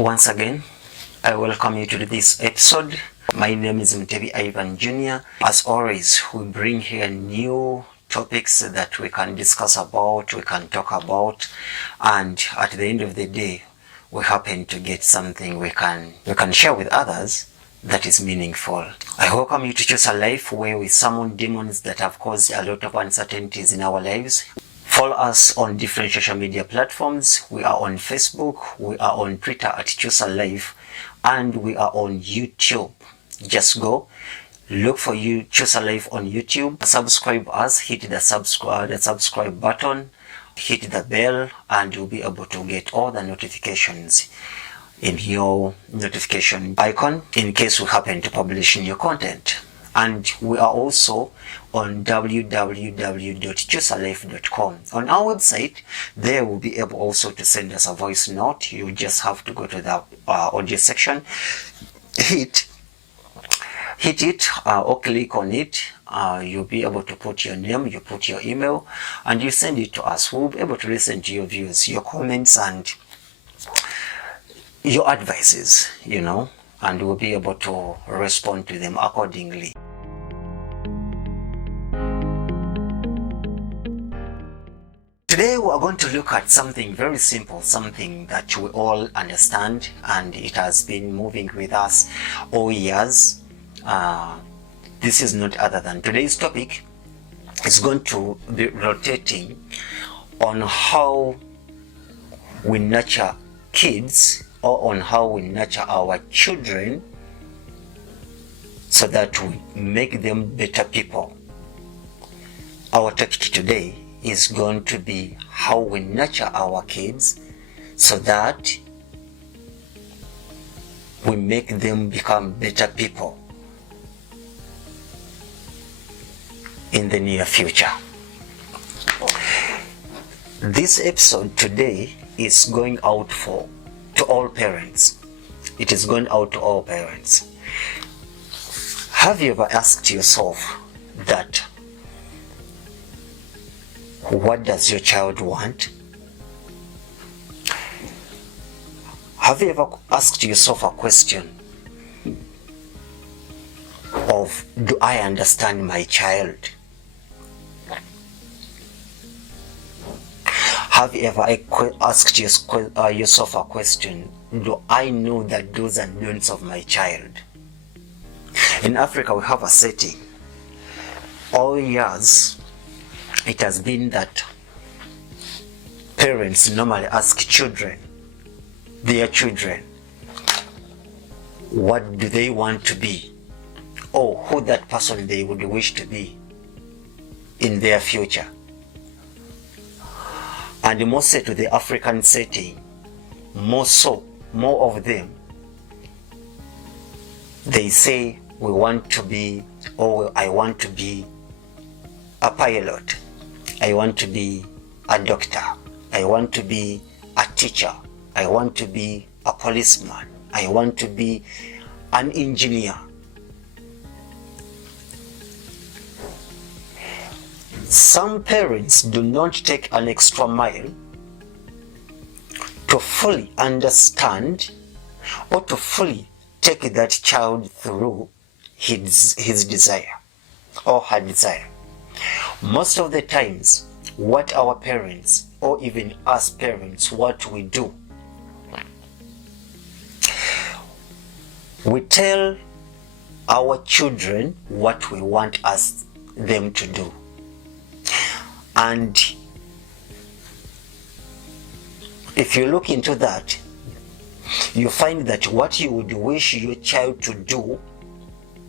Once again, I welcome you to this episode. My name is Mtebi Ivan Jr. As always, we bring here new topics that we can discuss about, we can talk about, and at the end of the day, we happen to get something we can share with others that is meaningful. I welcome you to choose a life where we summon demons that have caused a lot of uncertainties in our lives. Follow us on different social media platforms. We are on Facebook, we are on Twitter at Choose a Life, and we are on YouTube. Just go, look for you Choose a Life on YouTube. Subscribe us, hit the subscribe button, hit the bell, and you'll be able to get all the notifications in your notification icon in case we happen to publish new content. And we are also on www.choosealife.com. On our website, there will be able also to send us a voice note. You just have to go to the audio section, hit it or click on it. You'll be able to put your name, you put your email, and you send it to us. We'll be able to listen to your views, your comments, and your advices, and we'll be able to respond to them accordingly. Today we are going to look at something very simple, something that we all understand, and it has been moving with us all years. This is not other than today's topic is going to be rotating on how we nurture kids, or on how we nurture our children so that we make them better people. Our topic today is going to be how we nurture our kids so that we make them become better people in the near future. This episode today is going out to all parents. It is going out to all parents. Have you ever asked yourself that, what does your child want? Have you ever asked yourself a question of, do I understand my child? Have you ever asked yourself a question, do I know the do's and don'ts of my child? In Africa, we have a setting. All years, it has been that parents normally ask their children, what do they want to be, or who that person they would wish to be in their future. And mostly to the African setting, more of them, they say, we want to be, or I want to be a pilot, I want to be a doctor, I want to be a teacher, I want to be a policeman, I want to be an engineer. Some parents do not take an extra mile to fully understand or to fully take that child through his desire or her desire. Most of the times, what our parents, or even us parents, what we do, we tell our children what we want them to do. And if you look into that, you find that what you would wish your child to do,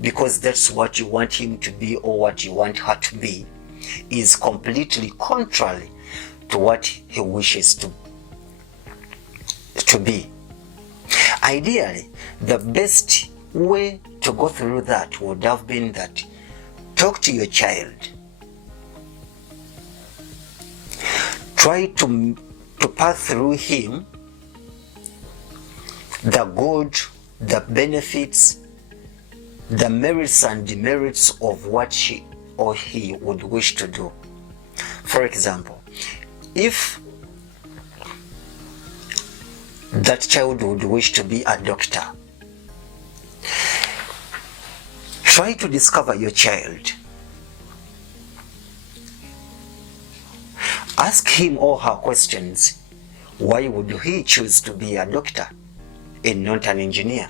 because that's what you want him to be or what you want her to be, is completely contrary to what he wishes to be. Ideally, the best way to go through that would have been that talk to your child. Try to pass through him the good, the benefits, the merits and demerits of what she or he would wish to do. For example, if the that child would wish to be a doctor. Try to discover your child. Ask him or her questions. Why would he choose to be a doctor and not an engineer?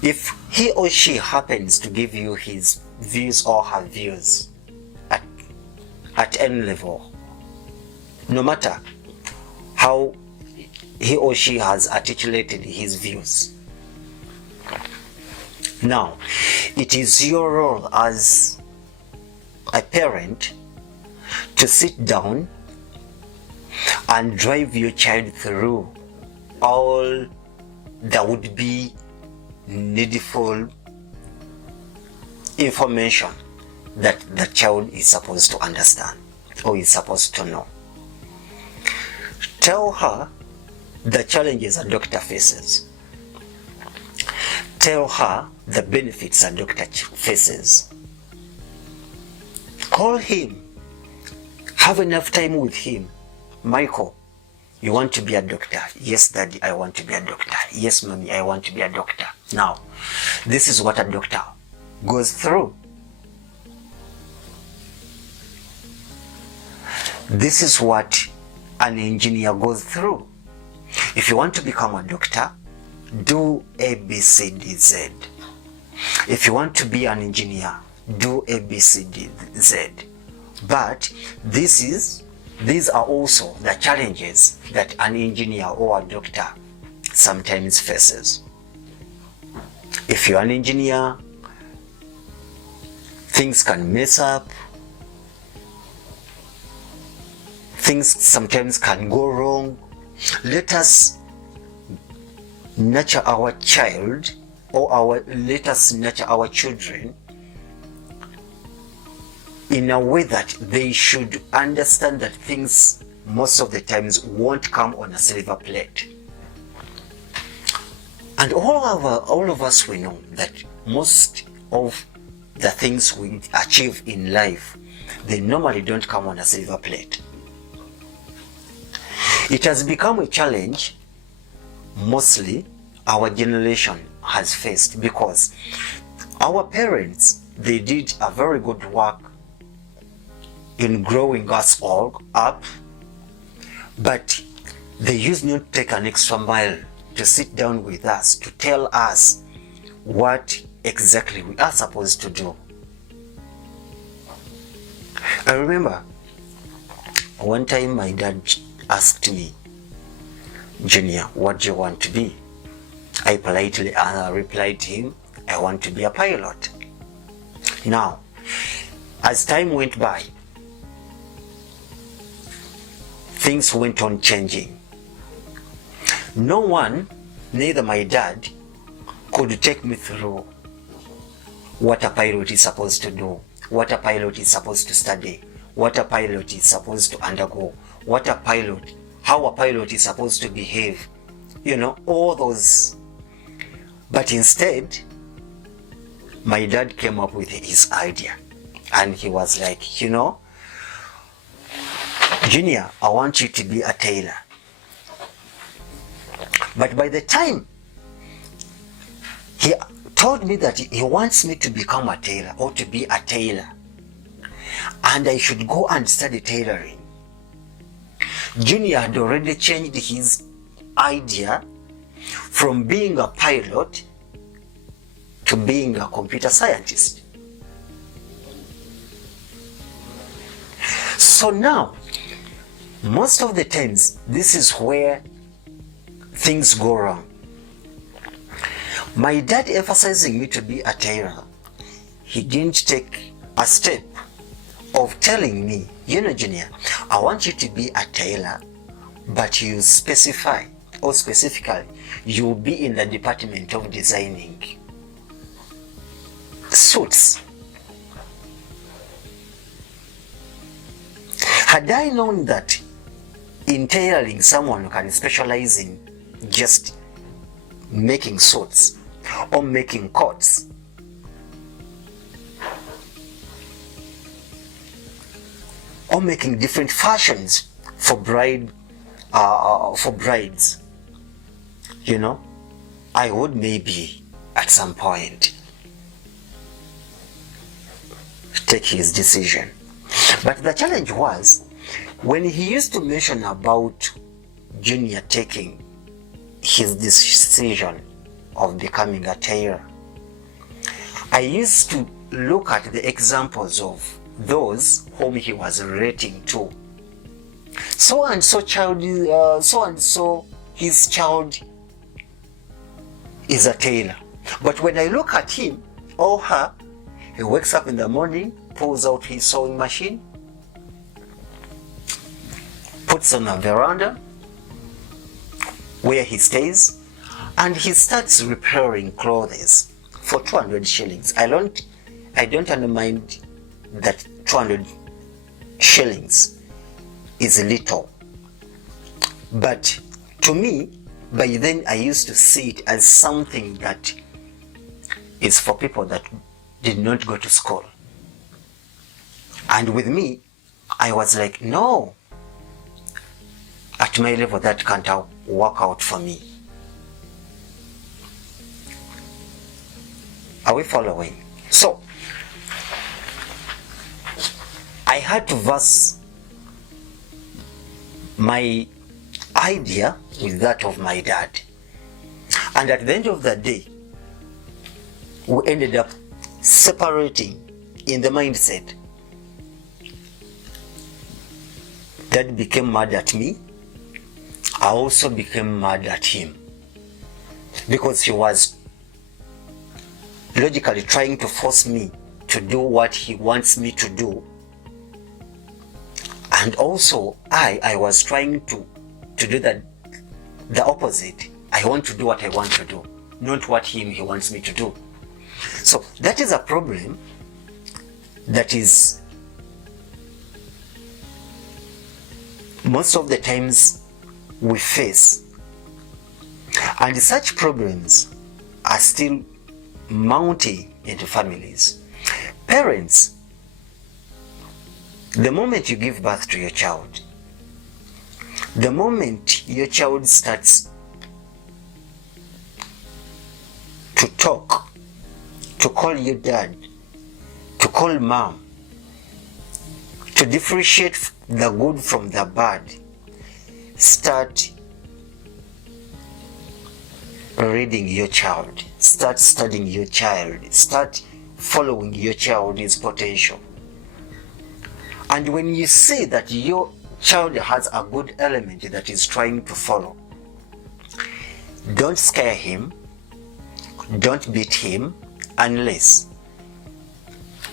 If he or she happens to give you his views or her views at any level, no matter how he or she has articulated his views, now it is your role as a parent to sit down and drive your child through all that would be needful information that the child is supposed to understand or is supposed to know. Tell her the challenges a doctor faces. Tell her the benefits a doctor faces. Call him. Have enough time with him. Michael, you want to be a doctor? Yes, Daddy, I want to be a doctor. Yes, Mommy, I want to be a doctor. Now, this is what a doctor goes through. This is what an engineer goes through. If you want to become a doctor, do A, B, C, D, Z. If you want to be an engineer, do A, B, C, D, Z. But these are also the challenges that an engineer or a doctor sometimes faces. If you're an engineer, things can mess up. Things sometimes can go wrong. Let us nurture our child let us nurture our children in a way that they should understand that things most of the times won't come on a silver plate. And all of us, we know that most of the things we achieve in life, they normally don't come on a silver plate. It has become a challenge mostly our generation has faced because our parents, they did a very good work in growing us all up, but they used not to take an extra mile to sit down with us to tell us what exactly we are supposed to do. I remember one time my dad asked me, "Junior, what do you want to be?" I politely replied to him, "I want to be a pilot." Now, as time went by, things went on changing. No one, neither my dad, could take me through what a pilot is supposed to do, what a pilot is supposed to study, what a pilot is supposed to undergo, how a pilot is supposed to behave, all those. But instead, my dad came up with his idea and he was like, "Junior, I want you to be a tailor." But by the time he told me that he wants me to become a tailor or to be a tailor, and I should go and study tailoring, Junior had already changed his idea from being a pilot to being a computer scientist. So now, most of the times, this is where things go wrong. My dad emphasizing me to be a tailor, he didn't take a step of telling me, "Junior, I want you to be a tailor, but you specify, or specifically, you'll be in the department of designing suits." Had I known that in tailoring someone can specialize in just making suits or making coats, or making different fashions for bride for brides, you know, I would maybe at some point take his decision. But the challenge was when he used to mention about Junior taking his decision of becoming a tailor, I used to look at the examples of those whom he was relating to. So and so his child is a tailor. But when I look at him or her, he wakes up in the morning, pulls out his sewing machine, puts on a veranda where he stays, and he starts repairing clothes for 200 shillings. I don't undermine that 200 shillings is little. But to me, by then I used to see it as something that is for people that did not go to school. And with me, I was like, no, at my level that can't work out for me. Are we following? So, I had to verse my idea with that of my dad. And at the end of the day, we ended up separating in the mindset. Dad became mad at me. I also became mad at him because he was logically trying to force me to do what he wants me to do. And also I was trying to do the opposite. I want to do what I want to do, not what he wants me to do. So that is a problem that is most of the times we face. And such problems are still mounting into families. Parents, the moment you give birth to your child, the moment your child starts to talk, to call you dad, to call mom, to differentiate the good from the bad, start reading your child, start studying your child, start following your child's potential. And when you see that your child has a good element that is trying to follow, don't scare him, don't beat him, unless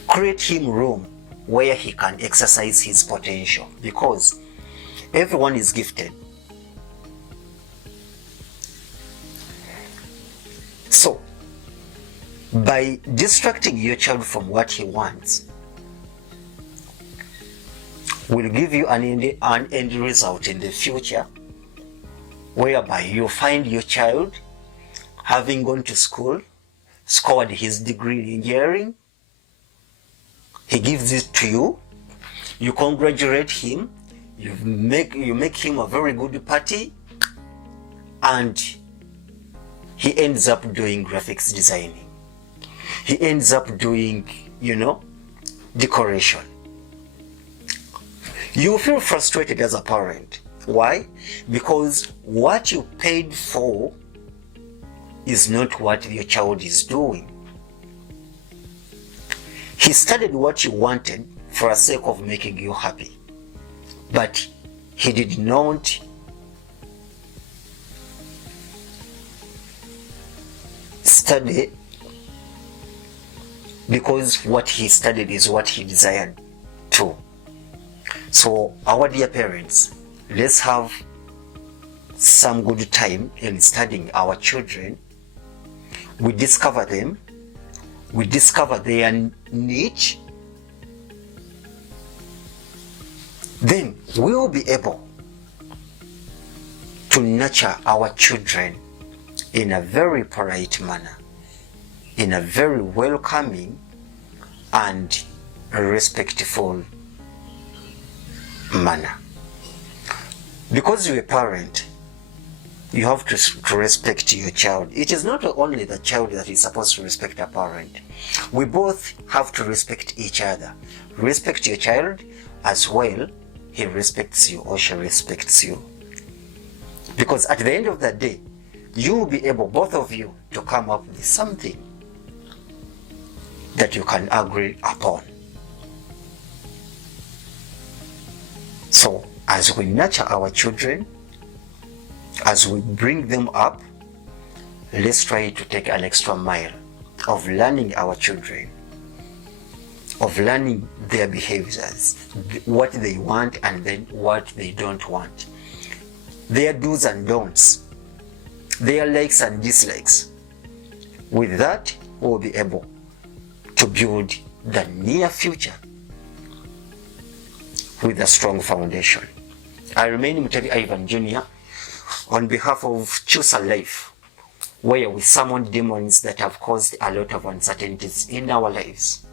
create him room where he can exercise his potential, because everyone is gifted. So, by distracting your child from what he wants, will give you an end result in the future, whereby you find your child having gone to school, scored his degree in engineering, he gives it to you, you congratulate him, you make him a very good party, and he ends up doing graphics designing. He ends up doing, decoration. You feel frustrated as a parent. Why? Because what you paid for is not what your child is doing. He studied what you wanted for the sake of making you happy, but he did not study because what he studied is what he desired to. So our dear parents, let's have some good time in studying our children. We discover them, we discover their niche, then we will be able to nurture our children in a very polite manner, in a very welcoming and respectful manner. Because you're a parent, you have to respect your child. It is not only the child that is supposed to respect a parent. We both have to respect each other. Respect your child as well. He respects you or she respects you. Because at the end of the day, you will be able, both of you, to come up with something that you can agree upon. So, as we nurture our children, as we bring them up, let's try to take an extra mile of learning our children, of learning their behaviors, what they want and then what they don't want, their do's and don'ts, their likes and dislikes. With that, we'll be able to build the near future with a strong foundation. I remain Mutebi Ivan Jr. on behalf of Choose a Life, where we summon demons that have caused a lot of uncertainties in our lives.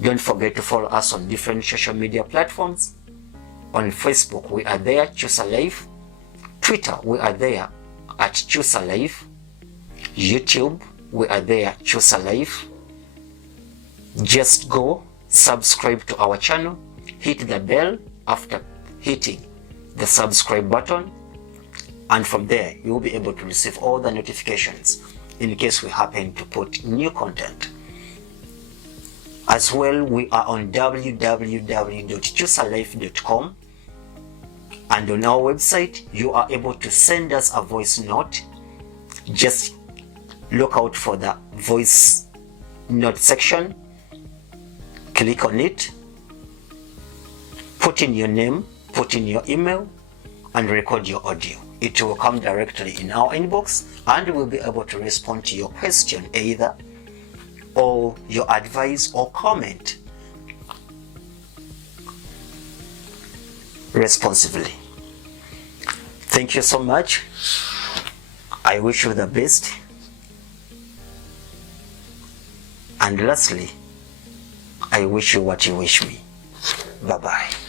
Don't forget to follow us on different social media platforms. On Facebook, we are there, Choose a Life. Twitter, we are there at Choose a Life. YouTube, we are there, Choose a Life. Just go, subscribe to our channel, hit the bell after hitting the subscribe button, and from there you'll be able to receive all the notifications in case we happen to put new content. As well, we are on www.choosealife.com, and on our website you are able to send us a voice note. Just look out for the voice note section, click on it, put in your name, put in your email, and record your audio. It will come directly in our inbox, and we'll be able to respond to your question either, or your advice or comment responsively. Thank you so much. I wish you the best. And lastly, I wish you what you wish me. Bye-bye.